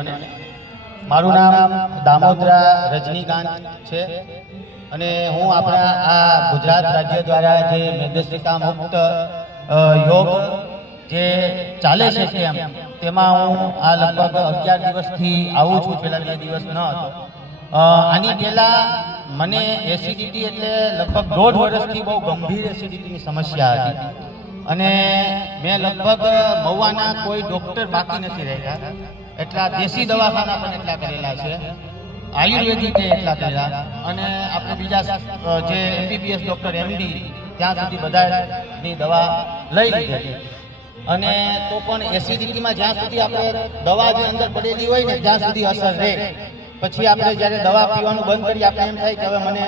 બહેનોને. મારું નામ દામોદરા રજનીકાંત છે અને હું આપણા આ ગુજરાત રાજ્ય દ્વારા જે મેદસ્વીતા મુક્ત યોગ જે ચાલે છે તેમાં હું આ લગભગ 11 દિવસથી આવું છું. પહેલા 2 દિવસ ન હતો. આની પહેલાં મને એસિડિટી એટલે લગભગ 1.5 વર્ષથી બહુ ગંભીર એસિડિટીની સમસ્યા હતી અને મેં લગભગ મહુવાના કોઈ ડૉક્ટર બાકી નથી રહ્યા. એટલા દેશી દવાખાના પણ એટલા કરેલા છે, આયુર્વેદિક એટલા કર્યા અને આપણે બીજા જે MBBS ડૉક્ટર MD ત્યાં સુધી બધાની દવા લઈ લીધી અને તો પણ એસિડિટીમાં જ્યાં સુધી આપણે દવા જે અંદર પડેલી હોય ને ત્યાં સુધી અસર રહે. પછી આપણે જ્યારે દવા પીવાનું બંધ કરીએ આપણે એમ થાય કે હવે મને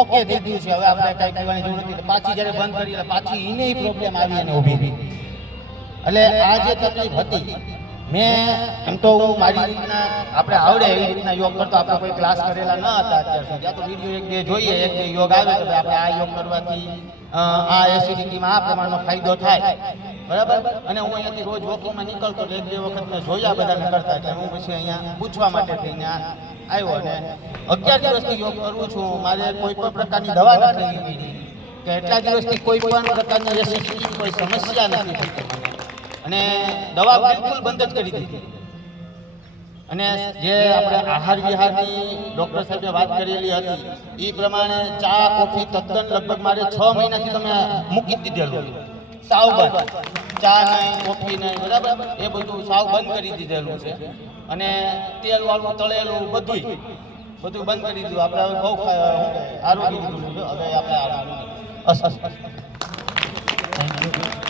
ઓકે થઈ ગયું છે, હવે આપણે કાંઈ પીવાની જરૂર નથી. પાછી જ્યારે બંધ કરીએ પાછી એને પ્રોબ્લેમ આવી અને ઊભી. એટલે આ જે તકલીફ હતી મેં એમ તો હું મારી રીતના આપણે આવડે એવી રીતના યોગ કરતો. આપણે કોઈ ક્લાસ કરેલા ન હતા અત્યાર સુધી. આ તો વિડીયો 1-2 જોઈએ, 1-2 યોગ આવે તો આપણે આ યોગ કરવાથી આ એસિડિટીમાં આ પ્રમાણમાં ફાયદો થાય, બરાબર. અને હું અહીંયાથી રોજ વોકિંગમાં નીકળતો એટલે 1-2 વખત મેં જોયા બધાને કરતા એટલે હું પછી અહીંયા પૂછવા માટે થઈને આવ્યો અને 11 દિવસથી યોગ કરું છું. મારે કોઈ પણ પ્રકારની દવા નથી લીધી કે એટલા દિવસથી કોઈ પણ પ્રકારની એસિડિટી કોઈ સમસ્યા નથી થતી અને દવા બિલકુલ બંધ જ કરી દીધી. અને જે આપણે આહાર વિહારની ડૉક્ટર સાહેબે વાત કરેલી હતી એ પ્રમાણે ચા કોફી તદ્દન લગભગ મારે 6 મહિનાથી તમે મૂકી દીધેલું, સાવ બંધ. ચા નહીં, કોફી નહીં, બરાબર, એ બધું સાવ બંધ કરી દીધેલું છે અને તેલવાળું તળેલું બધું બંધ કરી દીધું. આપણે હવે બહુ આરોગ્ય દીધું, હવે આપણે આરોગ્ય. Thank you.